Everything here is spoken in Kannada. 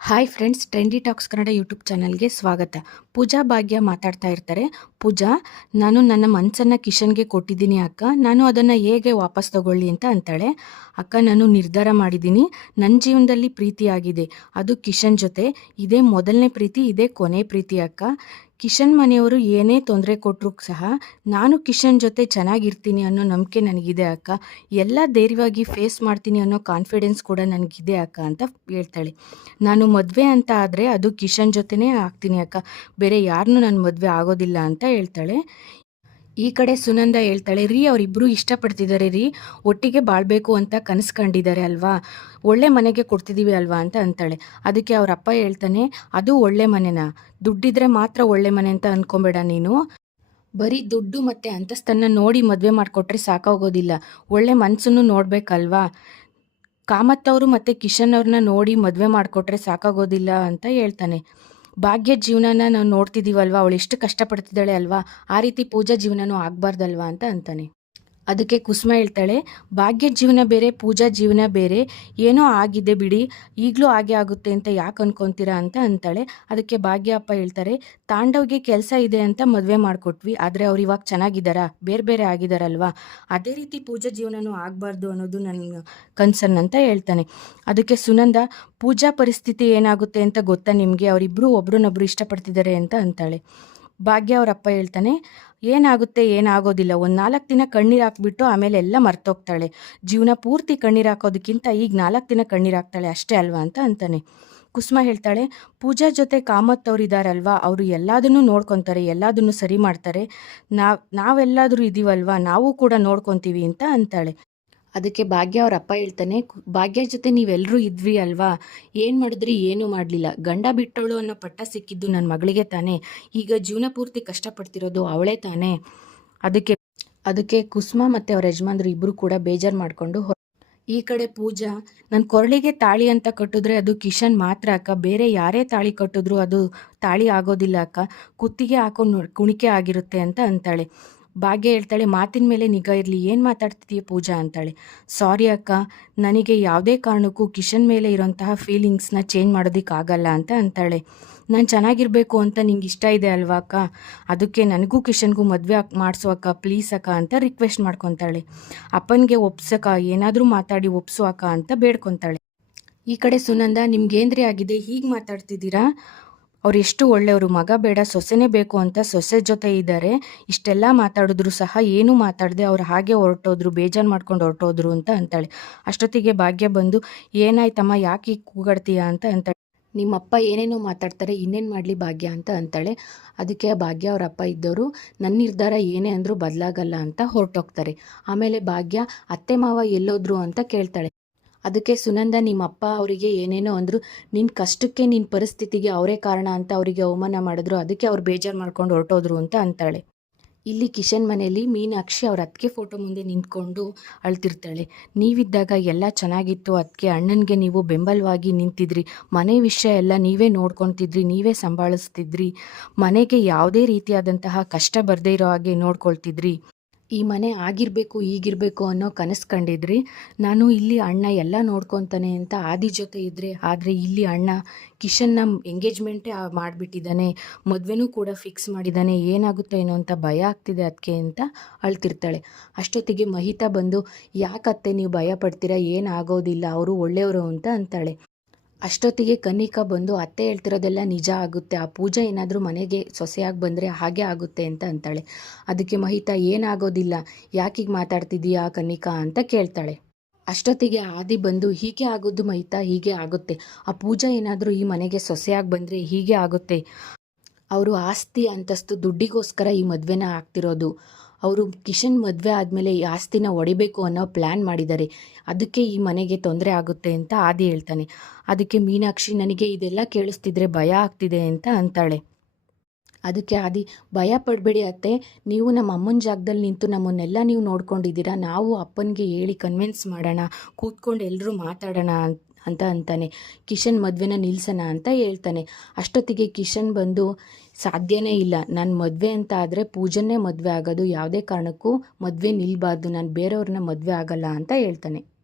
Hi friends trendy talks Kannada YouTube ಚಾನಲ್ಗೆ ಸ್ವಾಗತ. ಪೂಜಾ ಭಾಗ್ಯ ಮಾತಾಡ್ತಾ ಇರ್ತಾರೆ. ಪೂಜಾ, ನಾನು ನನ್ನ ಮನಸ್ಸನ್ನು ಕಿಶನ್ಗೆ ಕೊಟ್ಟಿದ್ದೀನಿ ಅಕ್ಕ. ನಾನು ಅದನ್ನು ಹೇಗೆ ವಾಪಸ್ ತಗೊಳ್ಳಿ ಅಂತ ಅಂತಾಳೆ. ಅಕ್ಕ, ನಾನು ನಿರ್ಧಾರ ಮಾಡಿದ್ದೀನಿ. ನನ್ನ ಜೀವನದಲ್ಲಿ ಪ್ರೀತಿ ಆಗಿದೆ. ಅದು ಕಿಶನ್ ಜೊತೆ. ಇದೇ ಮೊದಲನೇ ಪ್ರೀತಿ, ಇದೇ ಕೊನೆ ಪ್ರೀತಿ ಅಕ್ಕ. ಕಿಶನ್ ಮನೆಯವರು ಏನೇ ತೊಂದರೆ ಕೊಟ್ಟರು ಸಹ ನಾನು ಕಿಶನ್ ಜೊತೆ ಚೆನ್ನಾಗಿರ್ತೀನಿ ಅನ್ನೋ ನಂಬಿಕೆ ನನಗಿದೆ ಅಕ್ಕ. ಎಲ್ಲ ಧೈರ್ಯವಾಗಿ ಫೇಸ್ ಮಾಡ್ತೀನಿ ಅನ್ನೋ ಕಾನ್ಫಿಡೆನ್ಸ್ ಕೂಡ ನನಗಿದೆ ಅಕ್ಕ ಅಂತ ಹೇಳ್ತಾಳೆ. ನಾನು ಮದುವೆ ಅಂತ ಆದರೆ ಅದು ಕಿಶನ್ ಜೊತೆನೇ ಆಗ್ತೀನಿ ಅಕ್ಕ. ಬೇರೆ ಯಾರನ್ನೂ ನಾನು ಮದುವೆ ಆಗೋದಿಲ್ಲ ಅಂತ ಹೇಳ್ತಾಳೆ. ಈ ಕಡೆ ಸುನಂದ ಹೇಳ್ತಾಳೆ, ರೀ ಅವರಿಬ್ಬರು ಇಷ್ಟಪಡ್ತಿದ್ದಾರೆ ರೀ, ಒಟ್ಟಿಗೆ ಬಾಳ್ಬೇಕು ಅಂತ ಕನಸು ಕಂಡಿದ್ದಾರೆ ಅಲ್ವಾ? ಒಳ್ಳೆ ಮನೆಗೆ ಕೊಡ್ತಿದ್ದೀವಿ ಅಲ್ವಾ? ಅಂತ ಅಂತಾಳೆ. ಅದಕ್ಕೆ ಅವ್ರ ಅಪ್ಪ ಹೇಳ್ತಾನೆ, ಅದು ಒಳ್ಳೆ ಮನೆನಾ? ದುಡ್ಡಿದ್ರೆ ಮಾತ್ರ ಒಳ್ಳೆ ಮನೆ ಅಂತ ಅನ್ಕೊಂಬೇಡ ನೀನು. ಬರೀ ದುಡ್ಡು ಮತ್ತೆ ಅಂತಸ್ತನ್ನ ನೋಡಿ ಮದುವೆ ಮಾಡಿಕೊಟ್ರೆ ಸಾಕಾಗೋದಿಲ್ಲ. ಒಳ್ಳೆ ಮನಸ್ಸನ್ನು ನೋಡ್ಬೇಕಲ್ವಾ? ಕಾಮತ್ ಅವರು ಮತ್ತು ಕಿಶನ್ ಅವ್ರನ್ನ ನೋಡಿ ಮದುವೆ ಮಾಡಿಕೊಟ್ರೆ ಸಾಕಾಗೋದಿಲ್ಲ ಅಂತ ಹೇಳ್ತಾನೆ. ಭಾಗ್ಯ ಜೀವನನ ನಾವು ನೋಡ್ತಿದ್ದೀವಲ್ವಾ ಅವಳು ಎಷ್ಟು ಕಷ್ಟಪಡ್ತಿದ್ದಾಳೆ ಅಲ್ವಾ? ಆ ರೀತಿ ಪೂಜಾ ಜೀವನನೂ ಆಗಬಾರ್ದಲ್ವಾ ಅಂತ ಅಂತಾನೆ. ಅದಕ್ಕೆ ಕುಸುಮ ಹೇಳ್ತಾಳೆ, ಭಾಗ್ಯ ಜೀವನ ಬೇರೆ, ಪೂಜಾ ಜೀವನ ಬೇರೆ, ಏನೋ ಆಗಿದೆ ಬಿಡಿ, ಈಗಲೂ ಹಾಗೆ ಆಗುತ್ತೆ ಅಂತ ಯಾಕೆ ಅನ್ಕೊಂತೀರಾ ಅಂತ ಅಂತಾಳೆ. ಅದಕ್ಕೆ ಭಾಗ್ಯ ಅಪ್ಪ ಹೇಳ್ತಾರೆ, ತಾಂಡವ್ಗೆ ಕೆಲಸ ಇದೆ ಅಂತ ಮದುವೆ ಮಾಡಿಕೊಟ್ವಿ, ಆದರೆ ಅವ್ರು ಇವಾಗ ಚೆನ್ನಾಗಿದ್ದಾರಾ ಬೇರೆ ಬೇರೆ ಆಗಿದ್ದಾರಲ್ವಾ ಅದೇ ರೀತಿ ಪೂಜಾ ಜೀವನನೂ ಆಗಬಾರ್ದು ಅನ್ನೋದು ನನ್ನ ಕನ್ಸರ್ನ್ ಅಂತ ಹೇಳ್ತಾನೆ. ಅದಕ್ಕೆ ಸುನಂದ, ಪೂಜಾ ಪರಿಸ್ಥಿತಿ ಏನಾಗುತ್ತೆ ಅಂತ ಗೊತ್ತಾ ನಿಮಗೆ? ಅವರಿಬ್ಬರು ಒಬ್ರನ್ನೊಬ್ರು ಇಷ್ಟಪಡ್ತಿದ್ದಾರೆ ಅಂತ ಅಂತಾಳೆ. ಭಾಗ್ಯ ಅವರಪ್ಪ ಹೇಳ್ತಾನೆ, ಏನಾಗುತ್ತೆ, ಏನಾಗೋದಿಲ್ಲ. ಒಂದು ನಾಲ್ಕು ದಿನ ಕಣ್ಣೀರು ಹಾಕ್ಬಿಟ್ಟು ಆಮೇಲೆ ಎಲ್ಲ ಮರ್ತೋಗ್ತಾಳೆ. ಜೀವನ ಪೂರ್ತಿ ಕಣ್ಣೀರು ಹಾಕೋದಕ್ಕಿಂತ ಈಗ ನಾಲ್ಕು ದಿನ ಕಣ್ಣೀರು ಹಾಕ್ತಾಳೆ ಅಷ್ಟೇ ಅಲ್ವಾ? ಅಂತ ಅಂತಾನೆ. ಕುಸುಮ ಹೇಳ್ತಾಳೆ, ಪೂಜಾ ಜೊತೆ ಕಾಮತ್ ಅವ್ರು ಇದ್ದಾರಲ್ವಾ ಅವರು ಎಲ್ಲದನ್ನೂ ನೋಡ್ಕೊತಾರೆ, ಎಲ್ಲದನ್ನೂ ಸರಿ ಮಾಡ್ತಾರೆ. ನಾವು, ನಾವೆಲ್ಲಾದರೂ ಇದೀವಲ್ವಾ? ನಾವು ಕೂಡ ನೋಡ್ಕೊತೀವಿ, ಅಂತ ಅಂತಾಳೆ. ಅದಕ್ಕೆ ಭಾಗ್ಯ ಅವ್ರ ಅಪ್ಪ ಹೇಳ್ತಾನೆ ಭಾಗ್ಯ ಜೊತೆ ನೀವೆಲ್ಲರೂ ಇದ್ವಿ ಅಲ್ವಾ? ಏನು ಮಾಡಿದ್ರಿ? ಏನೂ ಮಾಡಲಿಲ್ಲ. ಗಂಡ ಬಿಟ್ಟವಳು ಅನ್ನೋ ಪಟ್ಟ ಸಿಕ್ಕಿದ್ದು ನನ್ನ ಮಗಳಿಗೆ ತಾನೇ. ಈಗ ಜೀವನ ಪೂರ್ತಿ ಕಷ್ಟಪಡ್ತಿರೋದು ಅವಳೇ ತಾನೇ. ಅದಕ್ಕೆ ಅದಕ್ಕೆ ಕುಸುಮ ಮತ್ತು ಅವ್ರ ಯಜಮಾನ್ರು ಇಬ್ಬರು ಕೂಡ ಬೇಜಾರು ಮಾಡಿಕೊಂಡು ಈ ಕಡೆ ಪೂಜಾ ನನ್ನ ಕೊರಳಿಗೆ ತಾಳಿ ಅಂತ ಕಟ್ಟಿದ್ರೆ ಅದು ಕಿಶನ್ ಮಾತ್ರ ಅಕ್ಕ. ಬೇರೆ ಯಾರೇ ತಾಳಿ ಕಟ್ಟಿದ್ರು ಅದು ತಾಳಿ ಆಗೋದಿಲ್ಲ ಅಕ್ಕ. ಕುತ್ತಿಗೆ ಹಾಕೊಂಡು ಕುಣಿಕೆ ಆಗಿರುತ್ತೆ ಅಂತ ಅಂತಾಳೆ. ಭಾಗ್ಯ ಹೇಳ್ತಾಳೆ, ಮಾತಿನ ಮೇಲೆ ನಿಗಾ ಇರಲಿ, ಏನು ಮಾತಾಡ್ತಿದೀಯ ಪೂಜಾ? ಅಂತಾಳೆ. ಸಾರಿ ಅಕ್ಕ, ನನಗೆ ಯಾವುದೇ ಕಾರಣಕ್ಕೂ ಕಿಶನ್ ಮೇಲೆ ಇರೋಂತಹ ಫೀಲಿಂಗ್ಸ್ನ ಚೇಂಜ್ ಮಾಡೋದಕ್ಕಾಗಲ್ಲ ಅಂತ ಅಂತಾಳೆ. ನಾನು ಚೆನ್ನಾಗಿರಬೇಕು ಅಂತ ನಿಂಗೆ ಇಷ್ಟ ಇದೆ ಅಲ್ವಾ ಅಕ್ಕ? ಅದಕ್ಕೆ ನನಗೂ ಕಿಶನ್ಗೂ ಮದುವೆ ಮಾಡಿಸು ಅಕ್ಕ ಪ್ಲೀಸ್ ಅಕ್ಕ ಅಂತ ರಿಕ್ವೆಸ್ಟ್ ಮಾಡ್ಕೊತಾಳೆ. ಅಪ್ಪನಿಗೆ ಒಪ್ಸಕ್ಕ ಏನಾದರೂ ಮಾತಾಡಿ ಒಪ್ಸು ಅಕ್ಕ ಅಂತ ಬೇಡ್ಕೊತಾಳೆ. ಈ ಕಡೆ ಸುನಂದ ನಿಮ್ಗೇಂದ್ರಿ ಆಗಿದೆ? ಹೀಗೆ ಮಾತಾಡ್ತಿದ್ದೀರಾ? ಅವ್ರು ಎಷ್ಟು ಒಳ್ಳೆಯವರು, ಮಗ ಬೇಡ, ಸೊಸೆನೇ ಬೇಕು ಅಂತ ಸೊಸೆ ಜೊತೆ ಇದ್ದಾರೆ. ಇಷ್ಟೆಲ್ಲ ಮಾತಾಡಿದ್ರು ಸಹ ಏನೂ ಮಾತಾಡದೆ ಅವ್ರು ಹಾಗೆ ಹೊರಟೋದ್ರು, ಬೇಜಾರು ಮಾಡ್ಕೊಂಡು ಹೊರಟೋದ್ರು ಅಂತ ಅಂತಾಳೆ. ಅಷ್ಟೊತ್ತಿಗೆ ಭಾಗ್ಯ ಬಂದು, ಏನಾಯ್ತಮ್ಮ, ಯಾಕೆ ಕೂಗಾಡ್ತೀಯಾ ಅಂತ ಅಂತಾಳೆ. ನಿಮ್ಮಪ್ಪ ಏನೇನೋ ಮಾತಾಡ್ತಾರೆ, ಇನ್ನೇನು ಮಾಡಲಿ ಭಾಗ್ಯ ಅಂತ ಅಂತಾಳೆ. ಅದಕ್ಕೆ ಭಾಗ್ಯ ಅವ್ರ ಅಪ್ಪ ಇದ್ದವರು ನನ್ನ ನಿರ್ಧಾರ ಏನೇ ಅಂದರೂ ಬದಲಾಗಲ್ಲ ಅಂತ ಹೊರಟೋಗ್ತಾರೆ. ಆಮೇಲೆ ಭಾಗ್ಯ, ಅತ್ತೆ ಮಾವ ಎಲ್ಲೋದ್ರು ಅಂತ ಕೇಳ್ತಾಳೆ. ಅದಕ್ಕೆ ಸುನಂದ ನಿಮ್ಮ ಅಪ್ಪ ಅವರಿಗೆ ಏನೇನೋ ಅಂದರು ನಿನ್ನ ಕಷ್ಟಕ್ಕೆ ನಿನ್ನ ಪರಿಸ್ಥಿತಿಗೆ ಅವರೇ ಕಾರಣ ಅಂತ ಅವರಿಗೆ ಅವಮಾನ ಮಾಡಿದ್ರು, ಅದಕ್ಕೆ ಅವ್ರು ಬೇಜಾರು ಮಾಡ್ಕೊಂಡು ಹೊರಟೋದ್ರು ಅಂತ ಅಂತಾಳೆ. ಇಲ್ಲಿ ಕಿಶನ್ ಮನೆಯಲ್ಲಿ ಮೀನಾಕ್ಷಿ ಅವ್ರ ಅತ್ತಿಗೆ ಫೋಟೋ ಮುಂದೆ ನಿಂತ್ಕೊಂಡು ಅಳ್ತಿರ್ತಾಳೆ. ನೀವಿದ್ದಾಗ ಎಲ್ಲ ಚೆನ್ನಾಗಿತ್ತು ಅದಕ್ಕೆ ಅಣ್ಣನಿಗೆ ನೀವು ಬೆಂಬಲವಾಗಿ ನಿಂತಿದ್ರಿ. ಮನೆ ವಿಷಯ ಎಲ್ಲ ನೀವೇ ನೋಡ್ಕೊತಿದ್ರಿ, ನೀವೇ ಸಂಭಾಳಿಸ್ತಿದ್ರಿ. ಮನೆಗೆ ಯಾವುದೇ ರೀತಿಯಾದಂತಹ ಕಷ್ಟ ಬರದೇ ಇರೋ ಹಾಗೆ ನೋಡ್ಕೊಳ್ತಿದ್ರಿ. ಈ ಮನೆ ಆಗಿರಬೇಕು, ಈಗಿರಬೇಕು ಅನ್ನೋ ಕನಸು ಕಂಡಿದ್ರಿ. ನಾನು ಇಲ್ಲಿ ಅಣ್ಣ ಎಲ್ಲ ನೋಡ್ಕೊತಾನೆ ಅಂತ ಆದಿ ಜೊತೆ ಇದ್ದರೆ ಆದರೆ ಇಲ್ಲಿ ಅಣ್ಣ ಕಿಶನ್ನ ಎಂಗೇಜ್ಮೆಂಟೇ ಮಾಡಿಬಿಟ್ಟಿದ್ದಾನೆ, ಮದುವೆನೂ ಕೂಡ ಫಿಕ್ಸ್ ಮಾಡಿದ್ದಾನೆ, ಏನಾಗುತ್ತೋ ಏನೋ ಅಂತ ಭಯ ಆಗ್ತಿದೆ ಅದಕ್ಕೆ ಅಂತ ಅಳ್ತಿರ್ತಾಳೆ. ಅಷ್ಟೊತ್ತಿಗೆ ಮಹಿತಾ ಬಂದು, ಯಾಕತ್ತೆ ನೀವು ಭಯ ಪಡ್ತೀರಾ? ಏನಾಗೋದಿಲ್ಲ ಅವರು ಒಳ್ಳೆಯವರು ಅಂತ ಅಂತಾಳೆ. ಅಷ್ಟೊತ್ತಿಗೆ ಕನ್ನಿಕಾ ಬಂದು ಅತ್ತೆ ಹೇಳ್ತಿರೋದೆಲ್ಲ ನಿಜ ಆಗುತ್ತೆ. ಆ ಪೂಜೆ ಏನಾದರೂ ಮನೆಗೆ ಸೊಸೆಯಾಗಿ ಬಂದರೆ ಹಾಗೆ ಆಗುತ್ತೆ ಅಂತ ಅಂತಾಳೆ. ಅದಕ್ಕೆ ಮಹಿತಾ, ಏನಾಗೋದಿಲ್ಲ. ಯಾಕೀಗ ಮಾತಾಡ್ತಿದ್ದೀಯಾ ಕನ್ನಿಕಾ ಅಂತ ಕೇಳ್ತಾಳೆ. ಅಷ್ಟೊತ್ತಿಗೆ ಆದಿ ಬಂದು, ಹೀಗೆ ಆಗೋದು ಮಹಿತಾ, ಹೀಗೆ ಆಗುತ್ತೆ. ಆ ಪೂಜೆ ಏನಾದರೂ ಈ ಮನೆಗೆ ಸೊಸೆಯಾಗಿ ಬಂದರೆ ಹೀಗೆ ಆಗುತ್ತೆ. ಅವರು ಆಸ್ತಿ ಅಂತಸ್ತು ದುಡ್ಡಿಗೋಸ್ಕರ ಈ ಮದುವೆನ ಆಗ್ತಿರೋದು. ಅವರು ಕಿಶನ್ ಮದುವೆ ಆದಮೇಲೆ ಈ ಆಸ್ತಿನ ಒಡಿಬೇಕು ಅನ್ನೋ ಪ್ಲ್ಯಾನ್ ಮಾಡಿದ್ದಾರೆ. ಅದಕ್ಕೆ ಈ ಮನೆಗೆ ತೊಂದರೆ ಆಗುತ್ತೆ ಅಂತ ಆದಿ ಹೇಳ್ತಾನೆ. ಅದಕ್ಕೆ ಮೀನಾಕ್ಷಿ, ನನಗೆ ಇದೆಲ್ಲ ಕೇಳಿಸ್ತಿದ್ರೆ ಭಯ ಆಗ್ತಿದೆ ಅಂತ ಅಂತಾಳೆ. ಅದಕ್ಕೆ ಆದಿ, ಭಯ ಪಡಬೇಡಿ ಅತ್ತೆ. ನೀವು ನಮ್ಮ ಅಮ್ಮನ ಜಾಗದಲ್ಲಿ ನಿಂತು ನಮ್ಮನ್ನೆಲ್ಲ ನೀವು ನೋಡ್ಕೊಂಡಿದ್ದೀರಾ. ನಾವು ಅಪ್ಪನಿಗೆ ಹೇಳಿ ಕನ್ವಿನ್ಸ್ ಮಾಡೋಣ, ಕೂತ್ಕೊಂಡು ಎಲ್ಲರೂ ಮಾತಾಡೋಣ ಅಂತ ಅಂತ ಅಂತಾನೆ. ಕಿಶನ್ ಮದುವೆನ ನಿಲ್ಸೋಣ ಅಂತ ಹೇಳ್ತಾನೆ. ಅಷ್ಟೊತ್ತಿಗೆ ಕಿಶನ್ ಬಂದು, ಸಾಧ್ಯನೇ ಇಲ್ಲ. ನಾನು ಮದುವೆ ಅಂತ ಆದರೆ ಪೂಜನ್ನೇ ಮದುವೆ ಆಗೋದು. ಯಾವುದೇ ಕಾರಣಕ್ಕೂ ಮದುವೆ ನಿಲ್ಲಬಾರ್ದು ನಾನು ಬೇರೆಯವ್ರನ್ನ ಮದುವೆ ಆಗಲ್ಲ ಅಂತ ಹೇಳ್ತಾನೆ.